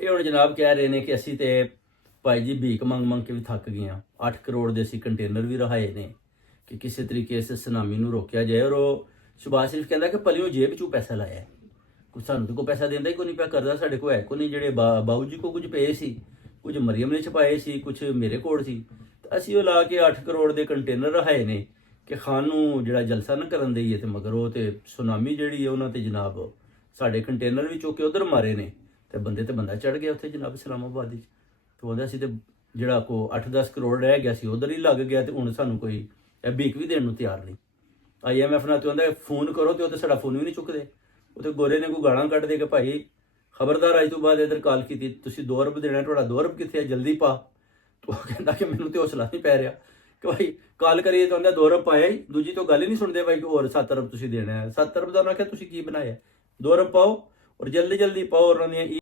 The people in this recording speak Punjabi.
ਇਹ ਹੁਣ ਜਨਾਬ ਕਹਿ ਰਹੇ ਨੇ ਕਿ ਅਸੀਂ ਤੇ ਭਾਈ ਜੀ ਭੀਖ ਮੰਗ ਕੇ ਵੀ ਥੱਕ ਗਏ ਹਾਂ। 8 ਕਰੋੜ ਦੇ ਅਸੀਂ ਕੰਟੇਨਰ ਵੀ ਰਹਾਏ ਨੇ ਕਿ ਕਿਸੇ ਤਰੀਕੇ ਇਸ ਸੁਨਾਮੀ ਨੂੰ ਰੋਕਿਆ ਜਾਏ। ਔਰ ਉਹ ਸੁਭਾਸ਼ ਸ਼ਰੀਫ ਕਹਿੰਦਾ ਕਿ ਭਲਿਓ ਜੇਬ ਚੋਂ ਪੈਸਾ ਲਾਇਆ, ਕੁਝ ਸਾਨੂੰ ਤਾਂ ਕੋਈ ਪੈਸਾ ਦਿੰਦਾ ਹੀ ਕੋਈ ਨਹੀਂ ਪਿਆ, ਕਰਦਾ ਸਾਡੇ ਕੋਲ ਹੈ ਕੋਈ ਨਹੀਂ। ਜਿਹੜੇ ਬਾਊ ਜੀ ਕੋ ਕੁਝ ਪਏ ਸੀ, ਕੁਝ ਮਰੀਮ ਨੇ ਛਪਾਏ ਸੀ, ਕੁਝ ਮੇਰੇ ਕੋਲ ਸੀ, ਤਾਂ ਅਸੀਂ ਉਹ ਲਾ ਕੇ 8 ਕਰੋੜ ਦੇ ਕੰਟੇਨਰ ਰਹਾਏ ਨੇ ਕਿ ਖਾਨ ਨੂੰ ਜਿਹੜਾ ਜਲਸਾ ਨਾ ਕਰਨ ਦੇਈਏ। ਤੇ ਮਗਰ ਉਹ ਤੇ ਸੁਨਾਮੀ ਜਿਹੜੀ ਹੈ ਉਹਨਾਂ ਤੇ ਜਨਾਬ ਸਾਡੇ ਕੰਟੇਨਰ ਵੀ ਚੁੱਕ ਕੇ ਉਧਰ ਮਾਰੇ ਨੇ ਤੇ ਬੰਦਾ ਚੜ ਗਿਆ ਉੱਥੇ ਜਨਾਬ ਇਸਲਾਮਾਬਾਦ ਵਿੱਚ। ਤੇ ਉਹਦਾ ਸੀ ਤੇ ਜਿਹੜਾ ਕੋ 8-10 ਕਰੋੜ ਰਹਿ ਗਿਆ ਸੀ ਉਧਰ ਹੀ ਲੱਗ ਗਿਆ। ਤੇ ਹੁਣ ਸਾਨੂੰ ਕੋਈ ਭੀਖ ਵੀ ਦੇਣ ਨੂੰ ਤਿਆਰ ਨਹੀਂ। IMF ਨਾਲ ਤੇ ਉਹਦਾ ਫੋਨ ਕਰੋ ਤੇ ਉਹ ਤੇ ਸਾਡਾ ਫੋਨ ਵੀ ਨਹੀਂ ਚੁੱਕਦੇ। ਉੱਥੇ ਗੋਰੇ ਨੇ ਕੋਈ ਗਾਲਾਂ ਕੱਢ ਦੇ ਕਿ ਭਾਈ ਖਬਰਦਾਰ ਅੱਜ ਤੋਂ ਬਾਅਦ ਇਧਰ ਕਾਲ ਕੀਤੀ, ਤੁਸੀਂ 2 ਅਰਬ ਦੇਣਾ, ਤੁਹਾਡਾ 2 ਅਰਬ ਕਿੱਥੇ ਹੈ, ਜਲਦੀ ਪਾ। ਤੇ ਉਹ ਕਹਿੰਦਾ ਕਿ ਮੈਨੂੰ ਤੇ ਹੌਸਲਾ ਨਹੀਂ ਪੈ ਰਿਹਾ ਕਿ ਭਾਈ ਕਾਲ ਕਰੀਏ ਤਾਂ ਉਹਦਾ 2 ਅਰਬ ਪਾਇਆ ਹੀ, ਦੂਜੀ ਤੋਂ ਗੱਲ ਹੀ ਨਹੀਂ ਸੁਣਦੇ ਭਾਈ ਕਿ ਹੋਰ 7 ਅਰਬ ਤੁਸੀਂ ਦੇਣਾ ਹੈ। 7 ਅਰਬ ਦਾ ਉਹਨਾਂ ਕਿਹਾ ਤੁਸੀਂ ਕੀ ਬਣਾਇਆ, 2 ਅਰਬ ਪਾਓ ਔਰ ਜਲਦੀ ਪਾਓ। ਉਹਨਾਂ ਦੀਆਂ